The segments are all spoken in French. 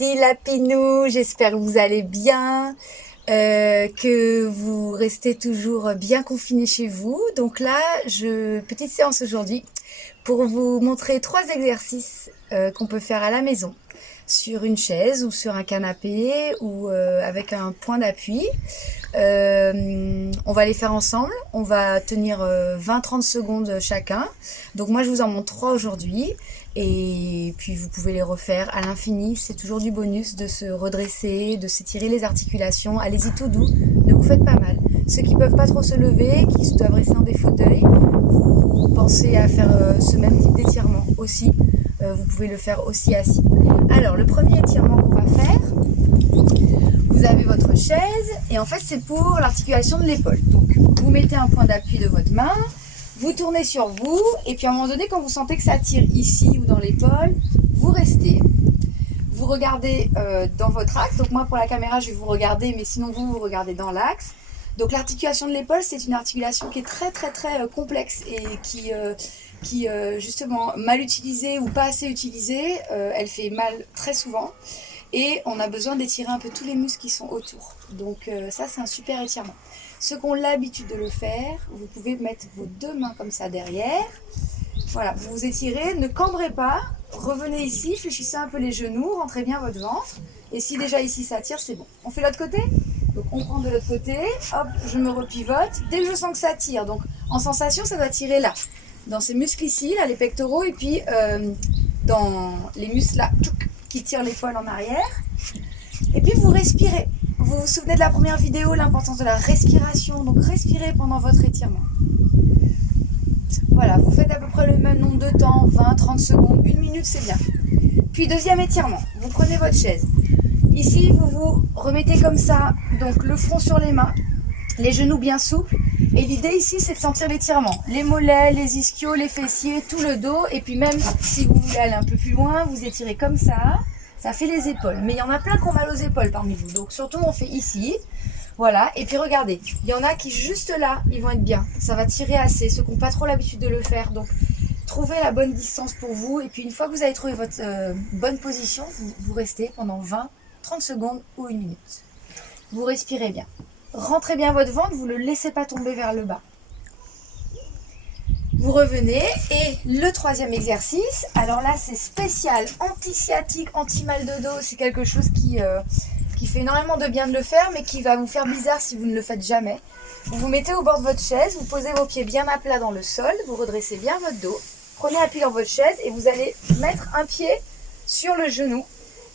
petits lapinous, j'espère que vous allez bien, que vous restez toujours bien confinés chez vous. Donc là, petite séance aujourd'hui pour vous montrer 3 exercices qu'on peut faire à la maison, sur une chaise ou sur un canapé ou avec un point d'appui. On va les faire ensemble, on va tenir 20-30 secondes chacun. Donc moi je vous en montre 3 aujourd'hui et puis vous pouvez les refaire à l'infini. C'est toujours du bonus de se redresser, de s'étirer les articulations. Allez-y tout doux, ne vous faites pas mal. Ceux qui peuvent pas trop se lever, qui doivent rester dans des fauteuils, vous pensez à faire ce même type d'étirement aussi. Vous pouvez le faire aussi assis. Alors le premier étirement qu'on va faire, vous avez votre chaise et en fait c'est pour l'articulation de l'épaule. Donc vous mettez un point d'appui de votre main, vous tournez sur vous et puis à un moment donné quand vous sentez que ça tire ici ou dans l'épaule, vous restez. Vous regardez dans votre axe. Donc moi pour la caméra je vais vous regarder, mais sinon vous regardez dans l'axe. Donc l'articulation de l'épaule c'est une articulation qui est très complexe et qui justement mal utilisée ou pas assez utilisée, elle fait mal très souvent. Et on a besoin d'étirer un peu tous les muscles qui sont autour. Donc ça c'est un super étirement. Ceux qui ont l'habitude de le faire, vous pouvez mettre vos 2 mains comme ça derrière. Voilà, vous vous étirez, ne cambrez pas. Revenez ici, fléchissez un peu les genoux, rentrez bien votre ventre. Et si déjà ici ça tire, c'est bon. On fait l'autre côté? Donc on prend de l'autre côté, hop, je me repivote. Dès que je sens que ça tire, donc en sensation ça doit tirer là. Dans ces muscles ici, là, les pectoraux, et puis dans les muscles là, qui tirent l'épaule en arrière. Et puis vous respirez. Vous vous souvenez de la première vidéo, l'importance de la respiration. Donc respirez pendant votre étirement. Voilà, vous faites à peu près le même nombre de temps, 20-30 secondes, 1 minute, c'est bien. Puis deuxième étirement, vous prenez votre chaise. Ici, vous vous remettez comme ça, donc le front sur les mains, les genoux bien souples. Et l'idée ici, c'est de sentir l'étirement. Les mollets, les ischios, les fessiers, tout le dos. Et puis même si vous voulez aller un peu plus loin, vous étirez comme ça fait les épaules. Mais il y en a plein qui ont mal aux épaules parmi vous. Donc surtout, on fait ici. Voilà. Et puis regardez, il y en a qui juste là, ils vont être bien. Ça va tirer assez, ceux qui n'ont pas trop l'habitude de le faire. Donc trouvez la bonne distance pour vous. Et puis une fois que vous avez trouvé votre bonne position, vous restez pendant 20-30 secondes ou 1 minute. Vous respirez bien. Rentrez bien votre ventre, vous ne le laissez pas tomber vers le bas. Vous revenez et le 3e exercice, alors là c'est spécial, anti-sciatique, anti-mal de dos, c'est quelque chose qui fait énormément de bien de le faire mais qui va vous faire bizarre si vous ne le faites jamais. Vous vous mettez au bord de votre chaise, vous posez vos pieds bien à plat dans le sol, vous redressez bien votre dos, prenez appui dans votre chaise et vous allez mettre un pied sur le genou.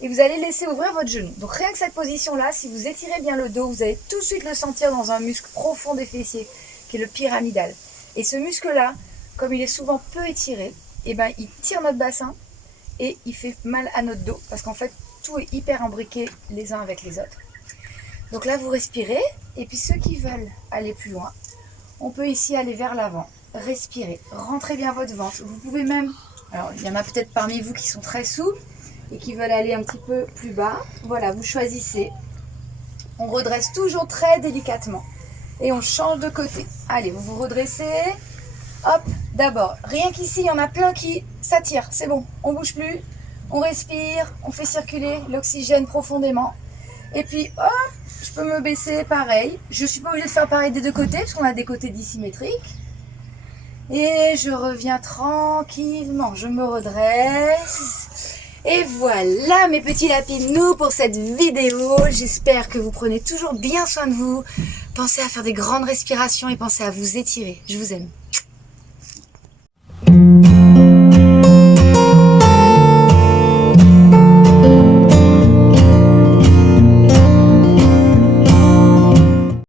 Et vous allez laisser ouvrir votre genou. Donc rien que cette position-là, si vous étirez bien le dos, vous allez tout de suite le sentir dans un muscle profond des fessiers, qui est le pyramidal. Et ce muscle-là, comme il est souvent peu étiré, il tire notre bassin et il fait mal à notre dos. Parce qu'en fait, tout est hyper imbriqué les uns avec les autres. Donc là, vous respirez. Et puis ceux qui veulent aller plus loin, on peut ici aller vers l'avant. Respirez. Rentrez bien votre ventre. Vous pouvez même... Alors, il y en a peut-être parmi vous qui sont très souples et qui veulent aller un petit peu plus bas. Voilà, vous choisissez. On redresse toujours très délicatement. Et on change de côté. Allez, vous vous redressez. Hop, d'abord. Rien qu'ici, il y en a plein qui s'attirent. C'est bon, on ne bouge plus. On respire, on fait circuler l'oxygène profondément. Et puis, hop, je peux me baisser pareil. Je ne suis pas obligée de faire pareil des 2 côtés, parce qu'on a des côtés dissymétriques. Et je reviens tranquillement. Je me redresse. Et voilà mes petits lapinous pour cette vidéo. J'espère que vous prenez toujours bien soin de vous. Pensez à faire des grandes respirations et pensez à vous étirer. Je vous aime.